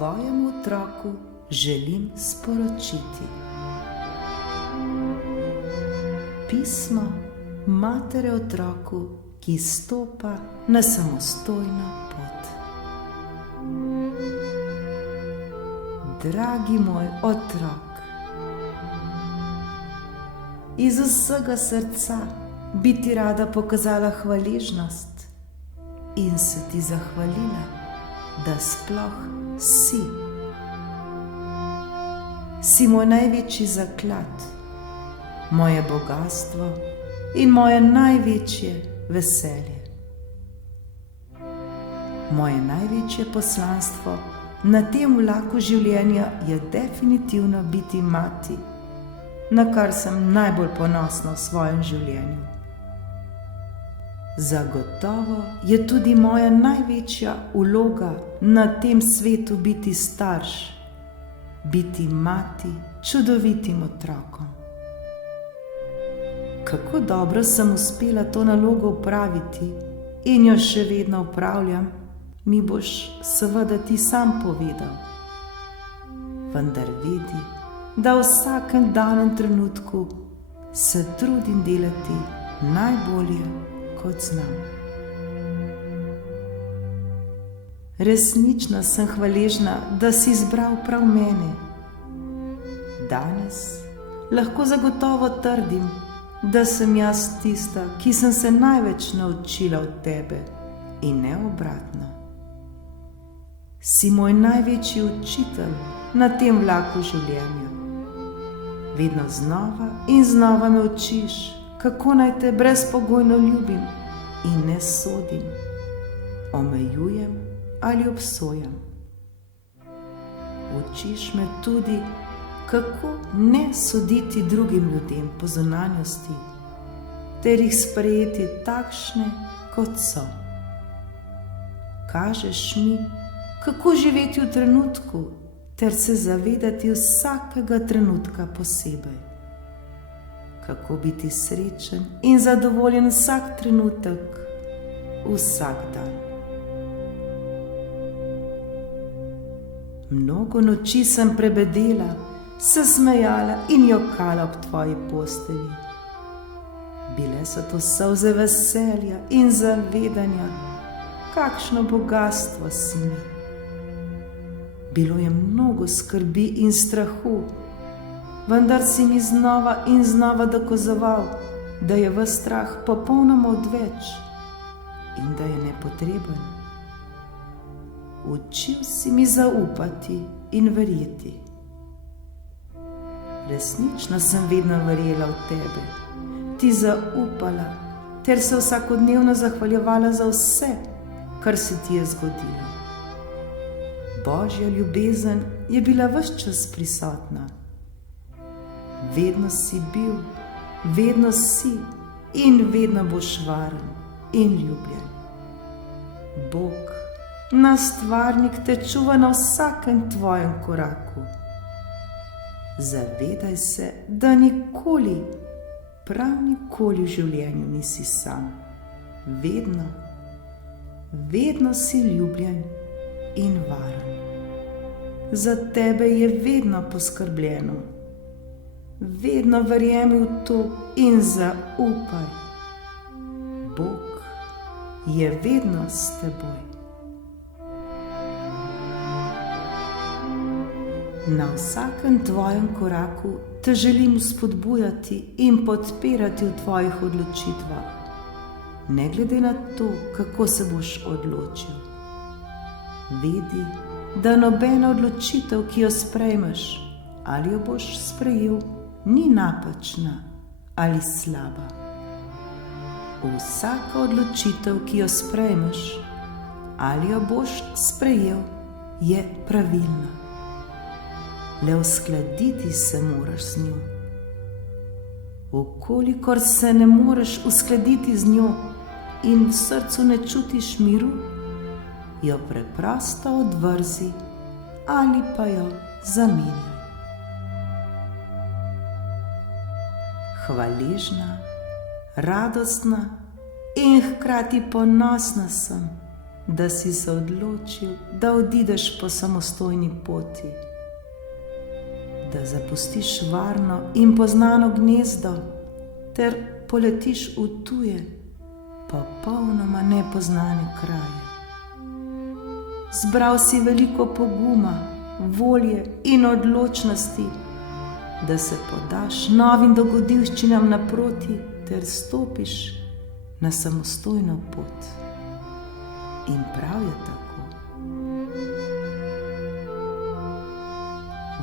svojemu otroku želim sporočiti. Pismo matere otroku, ki stopa na samostojno pot. Dragi moj otrok, iz vsega srca bi ti rada pokazala hvaležnost in se ti zahvalila, da sploh si. Si moj največji zaklad, moje bogastvo in moje največje veselje. Moje največje poslanstvo na tem vlaku življenja je definitivno biti mati, na kar sem najbolj ponosna v svojem življenju. Zagotovo je tudi moja največja vloga na tem svetu biti starš, biti mati čudovitim otrokom. Kako dobro sem uspela to nalogo opraviti in jo še vedno opravljam, mi boš seveda ti sam povedal. Vendar vedi, da v vsakem danem trenutku se trudim delati najbolje, kot znam. Resnično sem hvaležna, da si izbral prav mene. Danes lahko zagotovo trdim, da sem jaz tista, ki sem se največ naučila od tebe in ne obratno. Si moj največji učitelj na tem vlaku življenja. Vedno znova in znova me učiš, kako naj te brezpogojno ljubim in ne sodim, omejujem ali obsojam. Učiš me tudi, kako ne soditi drugim ljudem po zunanjosti, ter jih sprejeti takšne, kot so. Kažeš mi, kako živeti v trenutku, ter se zavedati vsakega trenutka posebej. Kako biti srečen in zadovoljen vsak trenutek, vsak dan. Mnogo noči sem prebedela, se smejala in jokala ob tvoji postelji. Bile so to solze veselja in zavedanja, kakšno bogastvo si mi. Bilo je mnogo skrbi in strahu, vendar si mi znova in znova dokazoval, da je ves strah popolnoma odveč in da je nepotreben. Učil si mi zaupati in verjeti. Resnično sem vedno verjela v tebe, ti zaupala, ter se vsakodnevno zahvaljevala za vse, kar se ti je zgodilo. Božja ljubezen je bila ves čas prisotna. Vedno si bil, vedno si in vedno boš varen in ljubljen. Bog, naš stvarnik, te čuva na vsakem tvojem koraku. Zavedaj se, da nikoli, prav nikoli v življenju nisi sam. Vedno, vedno si ljubljen in varen. Za tebe je vedno poskrbljeno. Vedno verjemi v to in zaupaj. Bog je vedno s teboj. Na vsakem tvojem koraku te želim spodbujati in podpirati v tvojih odločitvah, ne glede na to, kako se boš odločil. Vedi, da nobena odločitev, ki jo sprejmeš, ali jo boš sprejel, ni napačna ali slaba. Vsaka odločitev, ki jo sprejmeš, ali jo boš sprejel, je pravilna. Le uskladiti se moraš z njo. Vkolikor se ne moreš uskladiti z njo in v srcu ne čutiš miru, jo preprosto odvrzi ali pa jo zamenjaj. Hvaležna, radostna in hkrati ponosna sem, da si se odločil, da odideš po samostojni poti, da zapustiš varno in poznano gnezdo ter poletiš v tuje, popolnoma nepoznane kraje. Zbral si veliko poguma, volje in odločnosti, da se podaš novim dogodivščinam naproti ter stopiš na samostojno pot. In prav je tako.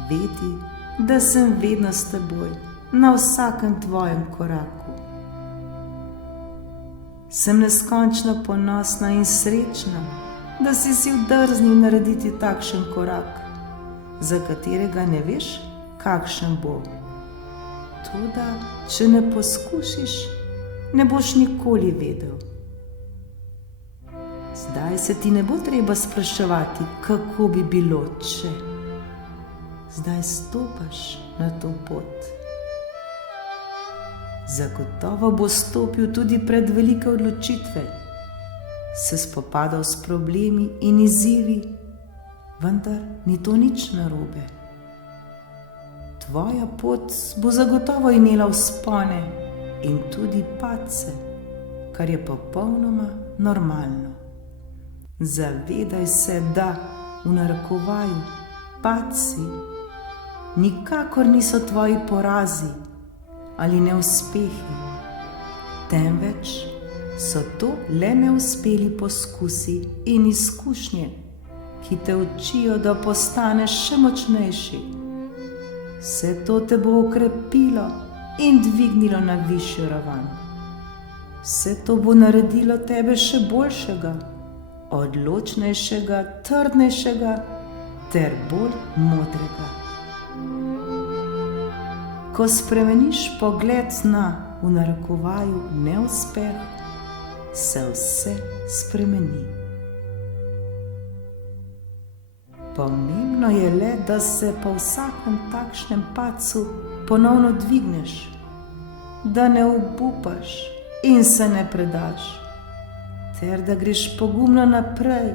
Vedi, da sem vedno s teboj, na vsakem tvojem koraku. Sem neskončno ponosna in srečna, da si vdrznil narediti takšen korak, za katerega ne veš, kakšen bo. Toda, če ne poskušiš, ne boš nikoli vedel. Zdaj se ti ne bo treba spraševati, kako bi bilo, če. Zdaj stopaš na to pot. Zagotovo bo stopil tudi pred velike odločitve, se spopadal s problemi in izzivi, vendar ni to nič narobe. Tvoja pot bo zagotovo imela vzpone in tudi padce, kar je popolnoma normalno. Zavedaj se, da v narekovaju padci nikakor niso tvoji porazi ali neuspehi, temveč so to le neuspeli poskusi in izkušnje, ki te učijo, da postaneš še močnejši. Vse to te bo okrepilo in dvignilo na višjo raven. Vse to bo naredilo tebe še boljšega, odločnejšega, trdnejšega ter bolj modrega. Ko spremeniš pogled na, v narekovaju, neuspeh, se vse spremeni. Pomembno je le, da se po vsakem takšnem padcu ponovno dvigneš, da ne obupaš in se ne predaš, ter da greš pogumno naprej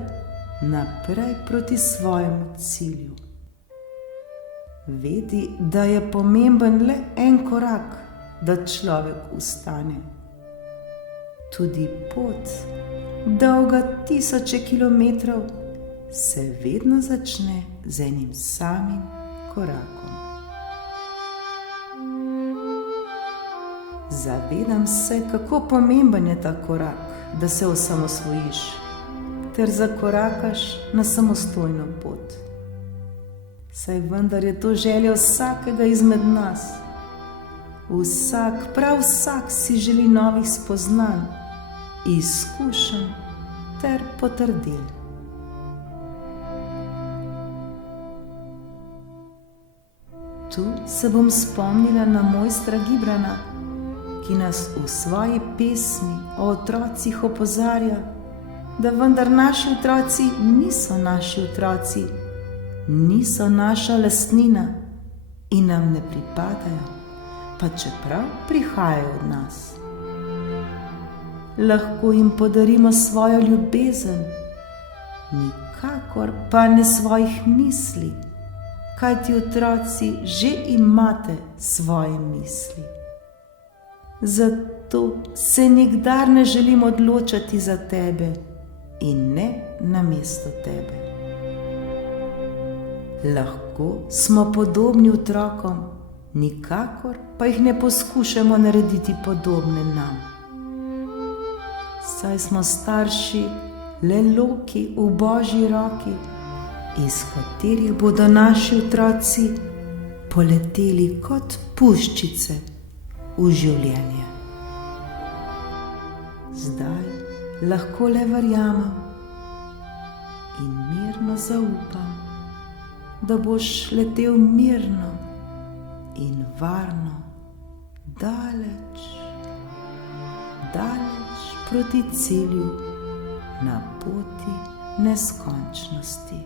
proti svojemu cilju. Vedi, da je pomemben le en korak, da človek vstane. Tudi pot, dolga 1000 kilometrov, se vedno začne z enim samim korakom. Zavedam se, kako pomemben je ta korak, da se osamosvojiš, ter zakorakaš na samostojno pot. Saj vendar je to želja vsakega izmed nas. Prav vsak si želi novih spoznanj, izkušenj ter potrdil. Tu se bom spomnila na mojstra Gibrana, ki nas v svoji pesmi o otrocih opozarja, da vendar naši otroci niso naši otroci, niso naša lastnina in nam ne pripadajo, pa čeprav prihajajo od nas. Lahko jim podarimo svojo ljubezen, nikakor pa ne svojih misli, kajti otroci že imate svoje misli. Zato se nikdar ne želim odločati za tebe in ne namesto tebe. Lahko smo podobni otrokom, nikakor pa jih ne poskušamo narediti podobne nam. Saj smo starši le loki v Božji roki, iz katerih bodo naši otroci poleteli kot puščice v življenje. Zdaj lahko le verjamem in mirno zaupam, da boš letel mirno in varno daleč, daleč proti cilju na poti neskončnosti.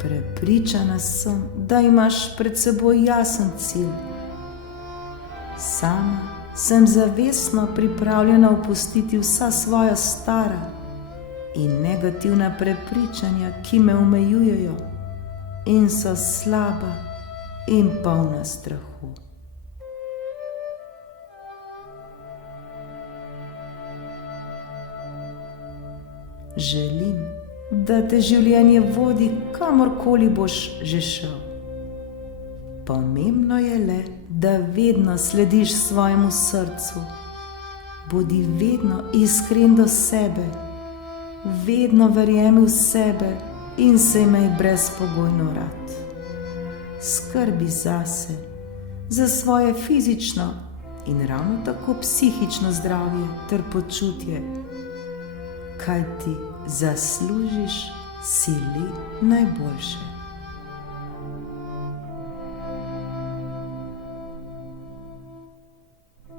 Prepričana sem, da imaš pred seboj jasen cilj. Sama sem zavestno pripravljena opustiti vsa svoja stara in negativna prepričanja, ki me omejujejo in so slaba in polna strahu. Želim, da te življenje vodi kamorkoli boš že šel. Pomembno je le, da vedno slediš svojemu srcu. Bodi vedno iskren do sebe, vedno verjemi v sebe in se imej brezpogojno rad. Skrbi zase, za svoje fizično in ravno tako psihično zdravje ter počutje, kaj ti zaslužiš si le najboljše.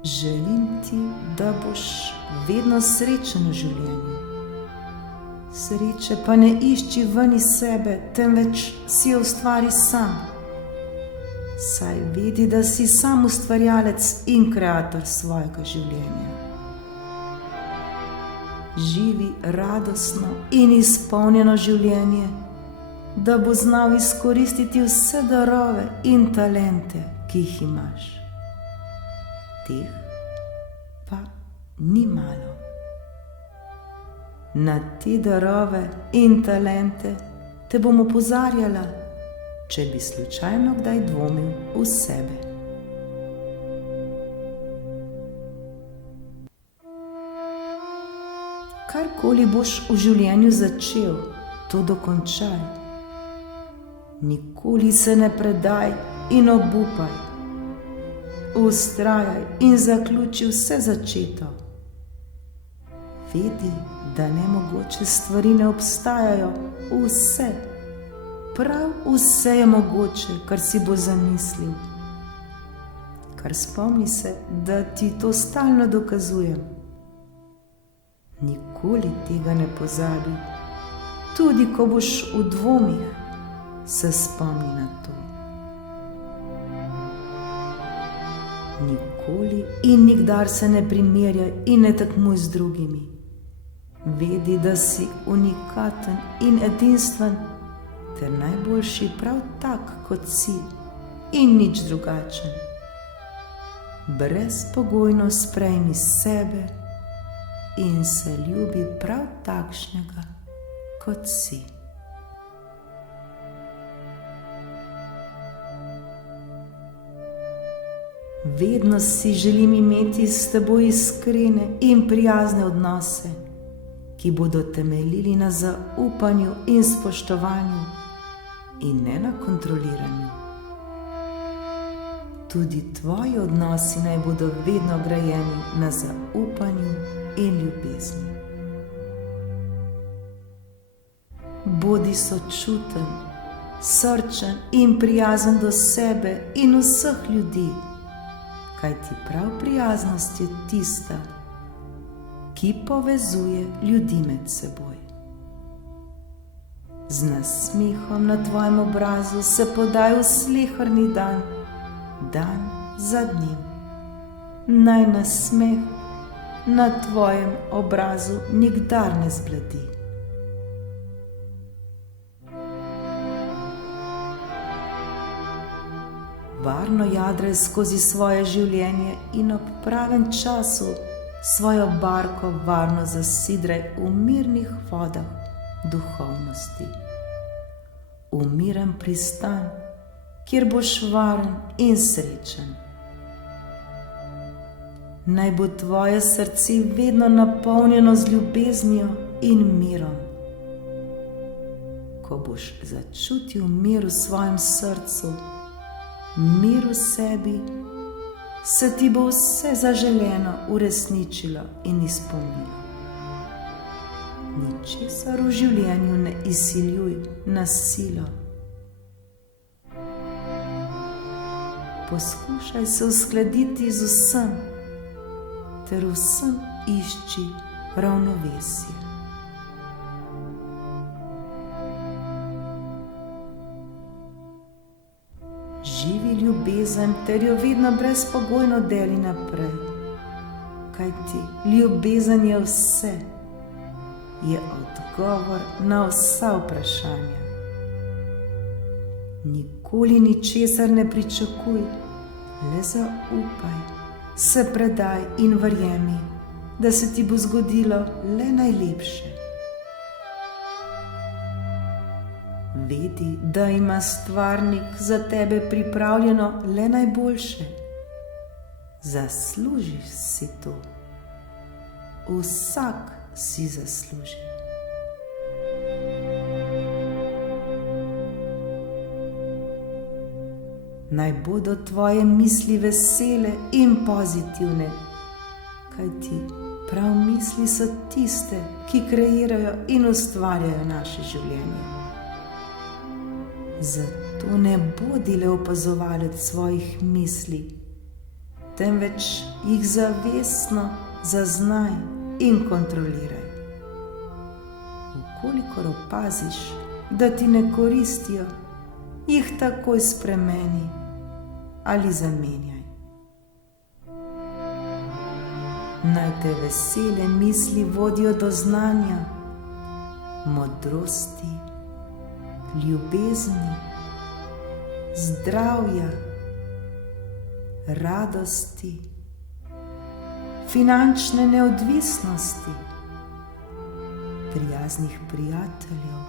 Želim ti, da boš vedno srečen v življenju. Sreče pa ne išči ven iz sebe, temveč si jo ustvari sam. Saj vedi, da si sam ustvarjalec in kreator svojega življenja. Živi radostno in izpolnjeno življenje, da bo znal izkoristiti vse darove in talente, ki jih imaš. Teh pa ni malo. Na te darove in talente te bom opozarjala, če bi slučajno kdaj dvomil v sebe. Karkoli boš v življenju začel, to dokončaj. Nikoli se ne predaj in obupaj. Vztrajaj in zaključi vse začeto. Vedi, da nemogoče stvari ne obstajajo. Vse, prav vse je mogoče, kar si bo zamislil. Kar spomni se, da ti to stalno dokazujem. Nikoli tega ne pozabi. Tudi ko boš v dvomih, se spomni na to. Nikoli in nikdar se ne primerjaj in ne tekmuj z drugimi. Vedi, da si unikaten in edinstven ter najboljši prav tak, kot si, in nič drugačen. Brezpogojno sprejmi sebe in se ljubi prav takšnega, kot si. Vedno si želim imeti s teboj iskrene in prijazne odnose, ki bodo temeljili na zaupanju in spoštovanju in ne na kontroliranju. Tudi tvoji odnosi naj bodo vedno grajeni na zaupanju in ljubezni. Bodi sočuten, srčen in prijazen do sebe in vseh ljudi, kajti prav prijaznost je tista, ki povezuje ljudi med seboj. Z nasmehom na tvojem obrazu se podaj v sleherni dan, dan za dnem. Naj nasmeh na tvojem obrazu nikdar ne zbledi. Varno jadraj skozi svoje življenje in ob pravem času svojo barko varno zasidraj v mirnih vodah duhovnosti. V miren pristan, kjer boš varen in srečen. Naj bo tvoje srce vedno napolnjeno z ljubeznijo in mirom. Ko boš začutil mir v svojem srcu, mir v sebi, se ti bo vse zaželeno uresničilo in izpolnilo. Ničesar v življenju ne izsiljuj na silo. Poskušaj se uskladiti z vsem, ter vsem išči ravnovesje. Živi ljubezen ter jo vedno brezpogojno deli naprej. kajti ljubezen je vse, je odgovor na vsa vprašanja. Nikoli ničesar ne pričakuj, le zaupaj, se predaj in verjemi, da se ti bo zgodilo le najlepše. Vedi, da ima Stvarnik za tebe pripravljeno le najboljše. Zaslužiš si to. Vsak si zasluži. Naj bodo tvoje misli vesele in pozitivne, kajti prav misli so tiste, ki kreirajo in ustvarjajo naše življenje. Zato ne bodi le opazovalec svojih misli, temveč jih zavestno zaznaj in kontroliraj. Vkolikor opaziš, da ti ne koristijo, jih takoj spremeni ali zamenjaj. Naj te vesele misli vodijo do znanja, modrosti, ljubezni, zdravja, radosti, finančne neodvisnosti, prijaznih prijateljev,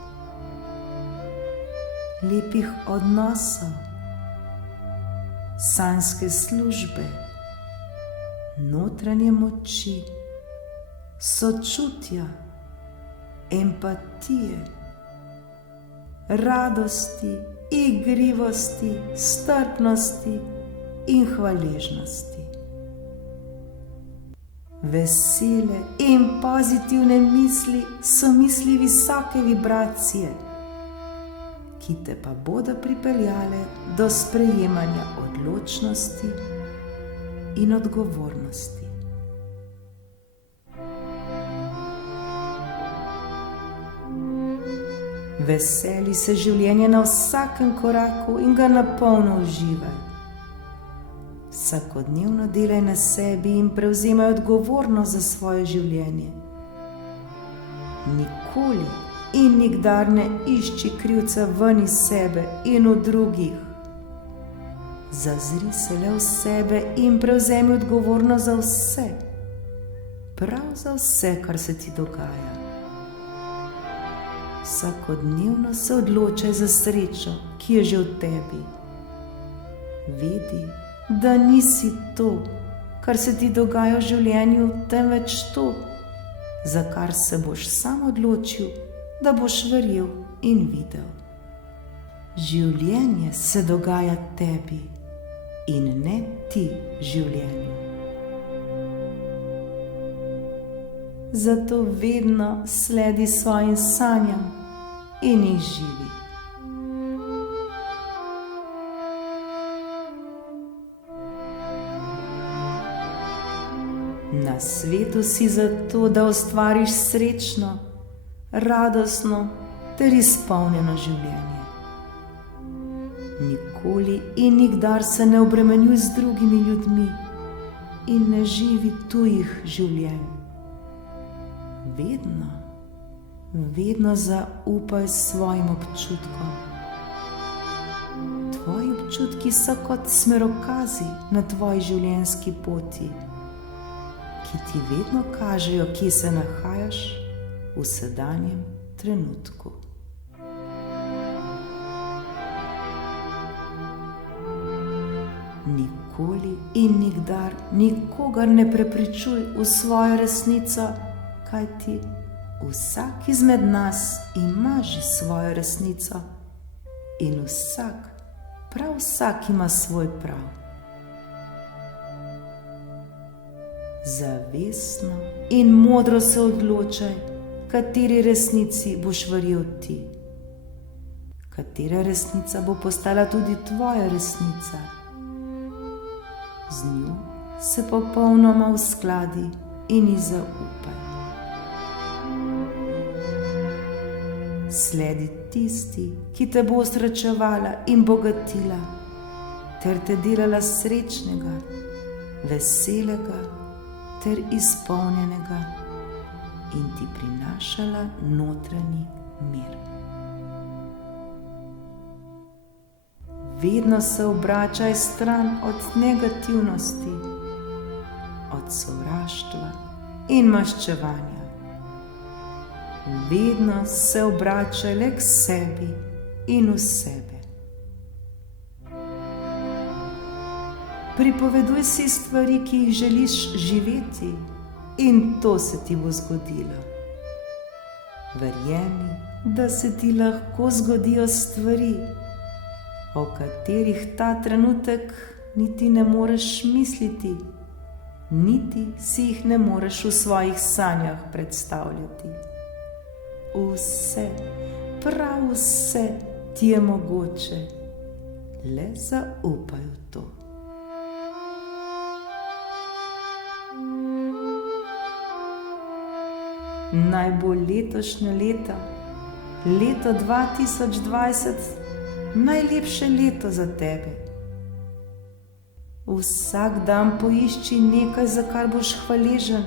lepih odnosov, sanjske službe, notranje moči, sočutja, empatije, radosti, igrivosti, strpnosti in hvaležnosti. Vesele in pozitivne misli so misli visoke vibracije, ki te pa bodo pripeljale do sprejemanja odločnosti in odgovornosti. Veseli se življenje na vsakem koraku in ga napolno uživaj. Vsakodnevno delaj na sebi in prevzemaj odgovornost za svoje življenje. Nikoli in nikdar ne išči krivca ven iz sebe in v drugih. Zazri se le v sebe in prevzemi odgovornost za vse, prav za vse, kar se ti dogaja. Vsakodnevno se odločaj za srečo, ki je že v tebi. Vedi, da nisi to, kar se ti dogaja v življenju, temveč to, za kar se boš sam odločil, da boš verjel in videl. Življenje se dogaja tebi in ne ti življenju. Zato vedno sledi svojim sanjam in jih živi. Na svetu si zato, da ustvariš srečno, radostno ter izpolnjeno življenje. Nikoli in nikdar se ne obremenjuj z drugimi ljudmi in ne živi tujih življenj. Vedno zaupaj svojim občutkom. Tvoji občutki so kot smerokazi na tvoji življenjski poti, ki ti vedno kažejo, kje se nahajaš v sedanjem trenutku. Nikoli in nikdar nikogar ne prepričuj v svojo resnico, kajti vsak izmed nas ima že svojo resnico in prav vsak ima svoj prav. Zavestno in modro se odločaj, kateri resnici boš verjel ti. Katera resnica bo postala tudi tvoja resnica. Z njo se popolnoma uskladi in ji zaupaj. Sledi tisti, ki te bo osrečevala in bogatila, ter te delala srečnega, veselega, ter izpolnjenega in ti prinašala notranji mir. Vedno se obračaj stran od negativnosti, od sovraštva in maščevanja. Vedno se obračaj le k sebi in v sebe. Pripoveduj si stvari, ki jih želiš živeti, in to se ti bo zgodilo. Verjemi, da se ti lahko zgodijo stvari, o katerih ta trenutek niti ne moreš misliti, niti si jih ne moreš v svojih sanjah predstavljati. Vse, prav vse ti je mogoče, le zaupaj v to. Naj bo letošnje leto, leto 2020, najlepše leto za tebe. Vsak dan poišči nekaj, za kar boš hvaležen,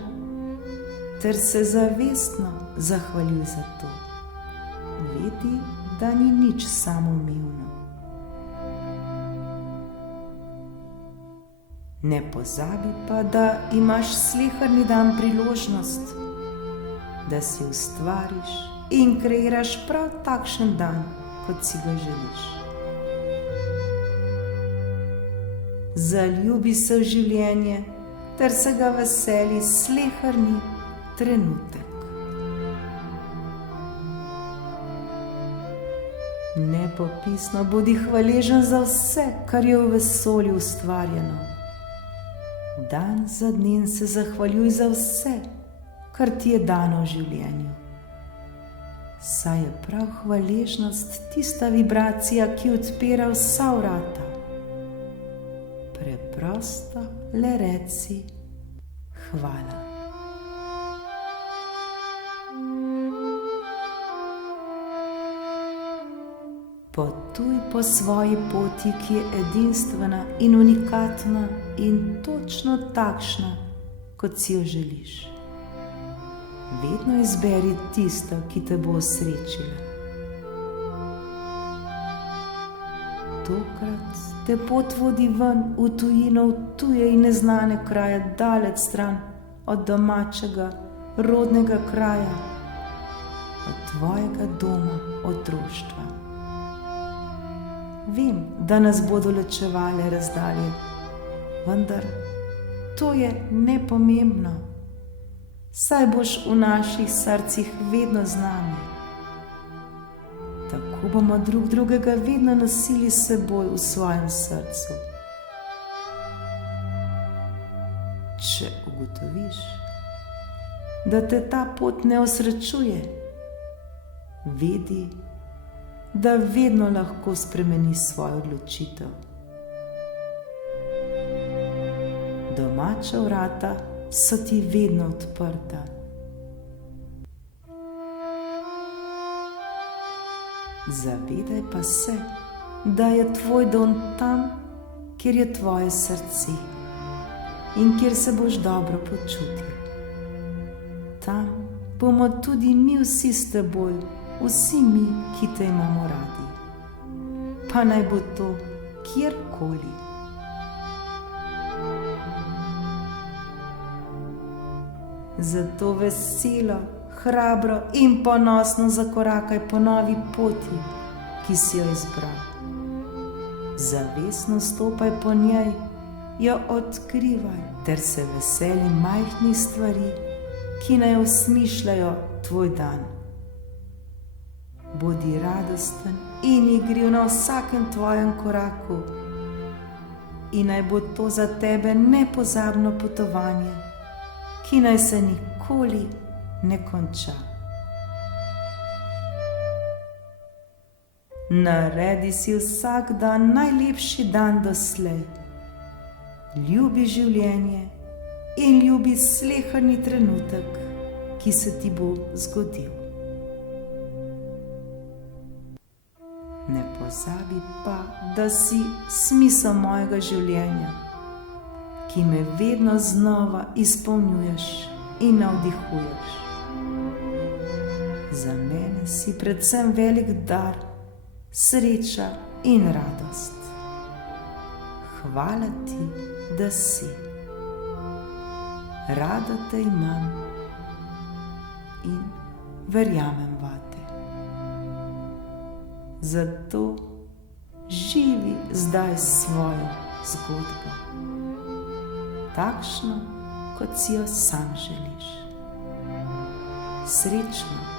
ter se zavestno zahvaljuj za to. Vedi, da ni nič samoumevno. Ne pozabi pa, da imaš sleherni dan priložnost, da si ustvariš in kreiraš prav takšen dan, kot si ga želiš. Zaljubi se v življenje ter se ga veseli sleherni trenutek. Nepopisno bodi hvaležen za vse, kar je v vesolju ustvarjeno. Dan za dnem se zahvaljuj za vse, kar ti je dano v življenju. Saj je prav hvaležnost tista vibracija, ki odpira vsa vrata. Preprosto le reci hvala. Potuj po svoji poti, ki je edinstvena in unikatna in točno takšna, kot si jo želiš. Vedno izberi tisto, ki te bo osrečila. Tokrat te pot vodi ven v tujino, v tuje in neznane kraje, daleč stran od domačega, rodnega kraja, od tvojega doma, otroštva. Vem, da nas bodo ločevale razdalje, vendar to je nepomembno. Saj boš v naših srcih vedno z nami. Tako bomo drug drugega vedno nosili s seboj v svojem srcu. Če ugotoviš, da te ta pot ne osrečuje, vedi, da vedno lahko spremeniš svojo odločitev. Domača vrata so ti vedno odprta. Zavedaj pa se, da je tvoj dom tam, kjer je tvoje srce in kjer se boš dobro počutil. Tam bomo tudi mi vsi s teboj, vsi mi, ki te imamo radi. Pa naj bo to kjerkoli. Zato veselo, hrabro in ponosno zakorakaj po novi poti, ki si jo izbral. Zavestno stopaj po njej, jo odkrivaj ter se veseli majhnih stvari, ki naj osmišljajo tvoj dan. Bodi radosten in igriv na vsakem tvojem koraku in naj bo to za tebe nepozabno potovanje, ki naj se nikoli ne konča. Naredi si vsak dan najlepši dan doslej. Ljubi življenje in ljubi sleherni trenutek, ki se ti bo zgodil. Ne pozabi pa, da si smisel mojega življenja, ki me vedno znova izpolnjuješ in navdihuješ. Za mene si predvsem velik dar, sreča in radost. Hvala ti, da si. Rada te imam in verjamem vate. Zato živi zdaj svojo zgodbo, takšno, kot si jo sam želiš. Srečno.